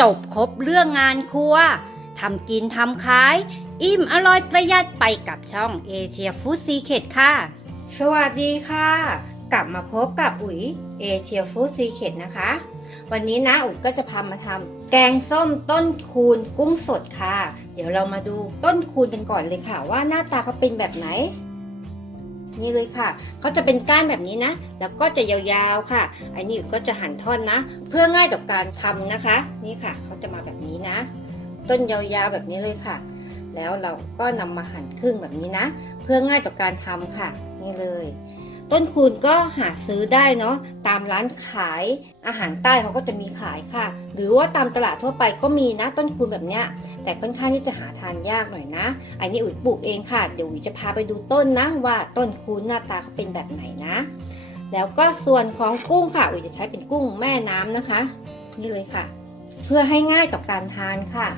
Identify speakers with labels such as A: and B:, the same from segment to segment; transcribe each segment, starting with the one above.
A: จบครบเรื่องงานครัวทำกินทำขาย อิ่มอร่อยประหยัดไปกับช่องเอเชียฟู้ดซีเค t ค่ะ สวัสดีค่ะ กลับมาพบกับอุ๋ยเอเชียฟู้ดซีเค t นะคะ วันนี้นะอุ๋ยก็จะพามาทำแกงส้มต้นคูณกุ้งสดค่ะ เดี๋ยวเรามาดูต้นคูณกันก่อนเลยค่ะ ว่าหน้าตาเขาเป็นแบบไหน นี่เลยค่ะเขาจะเป็นก้านแบบนี้นะ แล้วก็จะยาวๆค่ะอันนี้ก็จะหั่นท่อนนะ เพื่อง่ายต่อการทำนะคะ นี่ค่ะเขาจะมาแบบนี้นะ ต้นยาวๆแบบนี้เลยค่ะ แล้วเราก็นำมาหั่นครึ่งแบบนี้นะ เพื่อง่ายต่อการทำค่ะ นี่เลย ต้นคูณก็หาซื้อได้เนาะตามร้านขายอาหารใต้เขาก็จะมีขายค่ะ หรือว่าตามตลาดทั่วไปก็มีนะต้นคูณแบบเนี้ย แต่ค่อนข้างที่จะหาทานยากหน่อยนะ อันนี้อุ๋ยปลูกเองค่ะ เดี๋ยวอุ๋ยจะพาไปดูต้นนะว่าต้นคูณหน้าตาเขาเป็นแบบไหนนะ แล้วก็ส่วนของกุ้งค่ะ อุ๋ยจะใช้เป็นกุ้งแม่น้ำนะคะ นี่เลยค่ะ เพื่อให้ง่ายต่อการทานค่ะ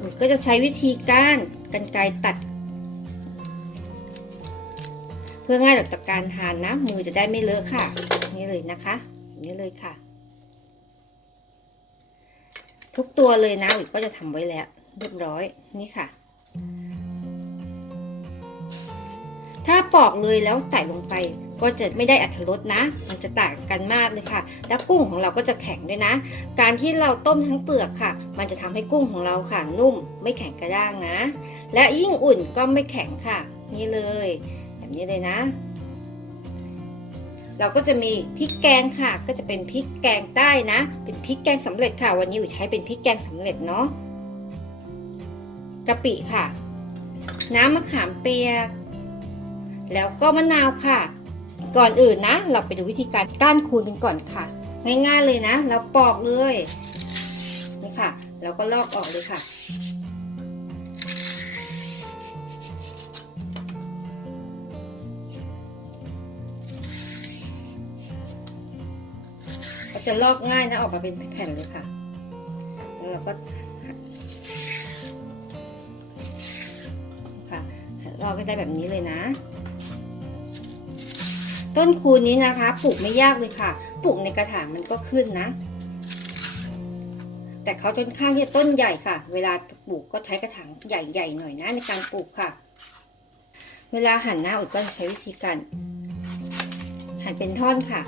A: อุ๋ยก็จะใช้วิธีกานกันไกรตัด พื่อง่ายต่อการทานนะ มือจะได้ไม่เลอะค่ะ นี่เลยนะคะนี่เลยค่ะ ทุกตัวเลยนะอุ๋ยก็จะทำไว้แล้ว เรียบร้อยนี่ค่ะ ถ้าปอกเลยแล้วใส่ลงไป ก็จะไม่ได้อัตรสนะ มันจะต่างกันมากเลยค่ะ แล้วกุ้งของเราก็จะแข็งด้วยนะ การที่เราต้มทั้งเปลือกค่ะ มันจะทำให้กุ้งของเราค่ะ นุ่มไม่แข็งกระด้างนะ และยิ่งอุ่นก็ไม่แข็งค่ะ นี่เลย แบบนี้เลยนะ เราก็จะมีพริกแกงค่ะ ก็จะเป็นพริกแกงใต้นะ เป็นพริกแกงสำเร็จค่ะ วันนี้อุ๋ยใช้เป็นพริกแกงสำเร็จเนาะกะปิค่ะ น้ำมะขามเปียก แล้วก็มะนาวค่ะ ก่อนอื่นนะ เราไปดูวิธีการก้านคูณกันก่อนค่ะ ง่ายๆเลยนะ เราปอกเลยนี่ค่ะ เราก็ลอกออกเลยค่ะ จะลอกง่ายนะออกมาเป็นแผ่นเลยค่ะ แล้วเราก็ค่ะลอกได้แบบนี้เลยนะ ต้นคูณนี้นะคะ ปลูกไม่ยากเลยค่ะ ปลูกในกระถางมันก็ขึ้นนะ แต่เขาต้นข้างที่ต้นใหญ่ค่ะ เวลาปลูกก็ใช้กระถางใหญ่ๆหน่อยนะในการปลูกค่ะ เวลาหั่นหน้าอุดก็ใช้วิธีการหั่นเป็นท่อนค่ะ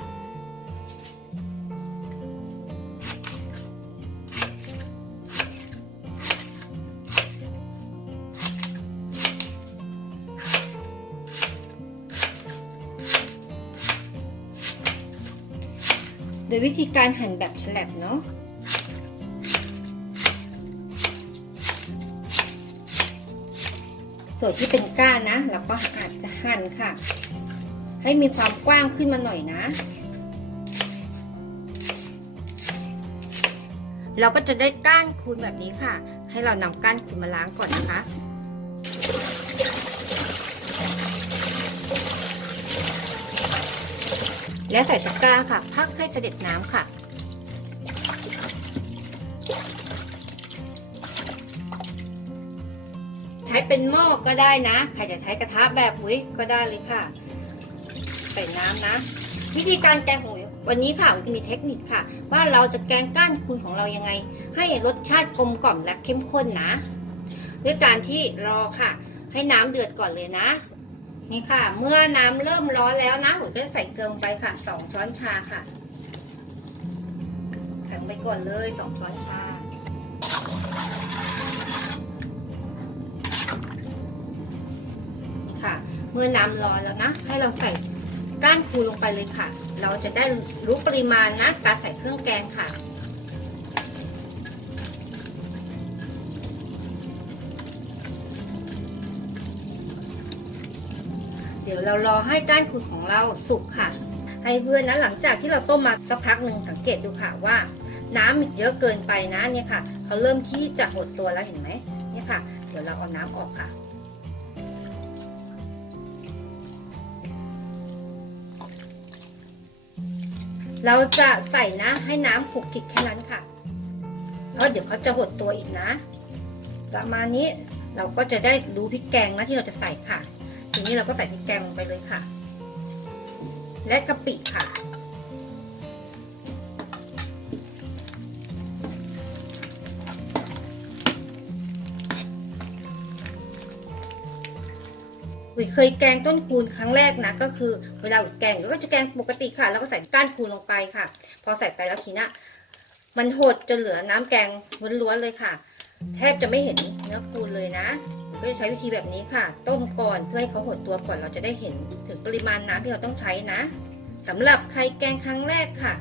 A: โดยวิธีการหั่นแบบฉลับเนาะส่วนที่เป็นก้านนะเราก็อาจจะหั่นค่ะ ให้มีความกว้างขึ้นมาหน่อยนะ เราก็จะได้ก้านคูณแบบนี้ค่ะ ให้เรานำก้านคูณมาล้างก่อนนะคะ และใส่ตะกร้าค่ะ พักให้เสด็จน้ำค่ะ ใช้เป็นหม้อก็ได้นะ ใครจะใช้กระทะแบบหุยก็ได้เลยค่ะ ใส่น้ำนะ วิธีการแกงของอุ๋ยวันนี้ค่ะมีเทคนิคค่ะ ว่าเราจะแกงก้านคูณของเรายังไง ให้รสชาติกลมกล่อมและเข้มข้นนะ ด้วยการที่รอค่ะ ให้น้ำเดือดก่อนเลยนะ นี่ค่ะ เมื่อน้ำเริ่มร้อนแล้วนะผมก็จะใส่เกลือลงไปค่ะสองช้อนชาค่ะแข็งไปก่อนเลยสองช้อนชาค่ะ เมื่อน้ำร้อนแล้วนะ ให้เราใส่ก้านคูลงไปเลยค่ะ เราจะได้รู้ปริมาณนะการใส่เครื่องแกงค่ะ ดี๋ยวเรารอให้ก้านคูณของเราสุกค่ะ ให้เพื่อนนะหลังจากที่เราต้มมาสักพักหนึ่งสังเกตดูค่ะว่า น้ำเยอะเกินไปนะเนี่ยค่ะเขาเริ่มที่จะหดตัวแล้วเห็นไหมเนี่ยค่ะ เดี๋ยวเราเอาน้ำออกค่ะเราจะใส่นะให้น้ำคลุกคลิกแค่นั้นค่ะเพราะเดี๋ยวเขาจะหดตัวอีกนะ ประมาณนี้เราก็จะได้รู้พริกแกงนะที่เราจะใส่ค่ะ ทีนี้เราก็ใส่พริกแกงลงไปเลยค่ะ และกะปิค่ะ อุ๋ยเคยแกงต้นคูนครั้งแรกนะ ก็คือเวลาอุ๋แกงก็จะแกงปกติค่ะ แล้วก็ใส่ก้านคูนลงไปค่ะ พอใส่ไปแล้วทีนี้มันหดจนเหลือน้ำแกงล้วนๆเลยค่ะ แทบจะไม่เห็นเนื้อคูนเลยนะ ก็จะใช้วิธีแบบนี้ค่ะ ต้มก่อนเพื่อให้เขาหดตัวก่อนเราจะได้เห็นถึงปริมาณน้ำที่เราต้องใช้นะสำหรับใครแกงครั้งแรกค่ะ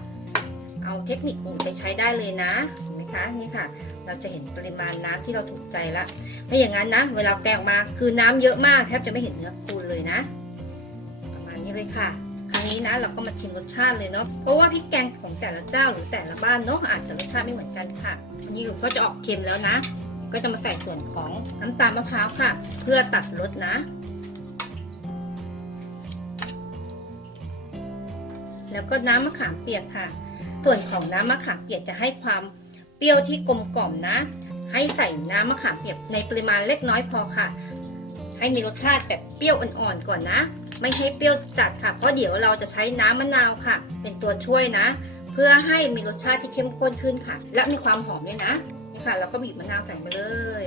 A: เอาเทคนิคของไปใช้ได้เลยนะเห็นไหมคะนี่ค่ะ เราจะเห็นปริมาณน้ำที่เราถูกใจละไม่อย่างนั้นนะ เวลาแกงออกมาคือน้ำเยอะมากแทบจะไม่เห็นเนื้อคูเลยนะ ประมาณนี้เลยค่ะครั้งนี้นะเราก็มาชิมรสชาติเลยเนาะเพราะว่าพริกแกงของแต่ละเจ้าหรือแต่ละบ้านเนาะอาจจะรสชาติไม่เหมือนกันค่ะอันนี้ก็จะออกเค็มแล้วนะ ก็จะมาใส่ส่วนของน้ำตาลมะพร้าวค่ะ เพื่อตัดรสนะ แล้วก็น้ำมะขามเปียกค่ะ ส่วนของน้ำมะขามเปียกจะให้ความเปรี้ยวที่กลมกล่อมนะ ให้ใส่น้ำมะขามเปียกในปริมาณเล็กน้อยพอค่ะ ให้มีรสชาติแบบเปรี้ยวอ่อนๆก่อนนะ ไม่ให้เปรี้ยวจัดค่ะ เพราะเดี๋ยวเราจะใช้น้ำมะนาวค่ะ เป็นตัวช่วยนะ เพื่อให้มีรสชาติที่เข้มข้นขึ้นค่ะ และมีความหอมด้วยนะ ค่ะเราก็บีบมะนาวใส่ไปเลย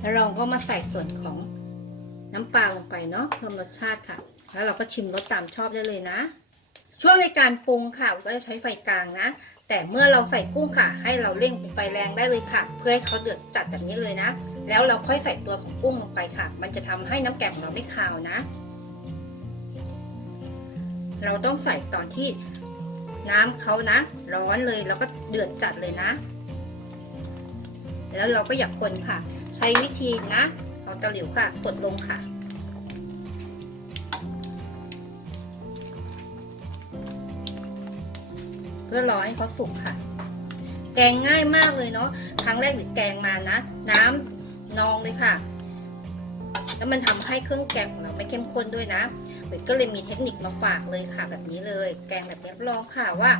A: แล้วเราก็มาใส่ส่วนของน้ำปลาลงไปเนาะเพิ่มรสชาติค่ะ แล้วเราก็ชิมรสตามชอบได้เลยนะ ช่วงในการปรุงค่ะก็จะใช้ไฟกลางนะ แต่เมื่อเราใส่กุ้งค่ะ ให้เราเร่งเป็นไฟแรงได้เลยค่ะ เพื่อให้เขาเดือดจัดแบบนี้เลยนะ แล้วเราค่อยใส่ตัวของกุ้งลงไปค่ะ มันจะทำให้น้ำแกงของเราไม่คาวนะ เราต้องใส่ตอนที่น้ำเขานะ ร้อนเลยแล้วก็เดือดจัดเลยนะ แล้วเราก็อย่าคนค่ะ ใช้วิธีนะเอาตะหลิวค่ะ กดลงค่ะเพื่อรอให้เขาสุกค่ะ แกงง่ายมากเลยเนาะ ครั้งแรกหรือแกงมานะ น้ำนองเลยค่ะ แล้วมันทำให้เครื่องแกงของเราไม่เข้มข้นด้วยนะ เบก็เลยมีเทคนิคมาฝากเลยค่ะแบบนี้เลย แกงแบบนี้รับรองค่ะว่า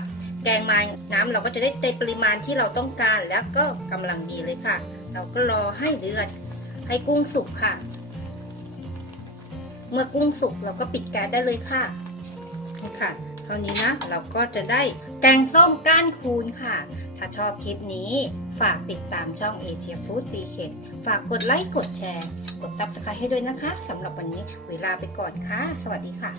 A: แกงมาน้ำเราก็จะได้ในปริมาณที่เราต้องการแล้วก็กำลังดีเลยค่ะ เราก็รอให้เดือดให้กุ้งสุกค่ะ เมื่อกุ้งสุกเราก็ปิดแก๊สได้เลยค่ะนี่ค่ะเท่านี้นะเราก็จะได้แกงส้มก้านคูนค่ะ ถ้าชอบคลิปนี้ ฝากติดตามช่องเอเชียฟู้ดซีเ e t ฝากกดไลค์กดแชร์ กด Subscribe ให้ด้วยนะคะสำหรับวันนี้เวลาไปก่อนค่ะ สวัสดีค่ะ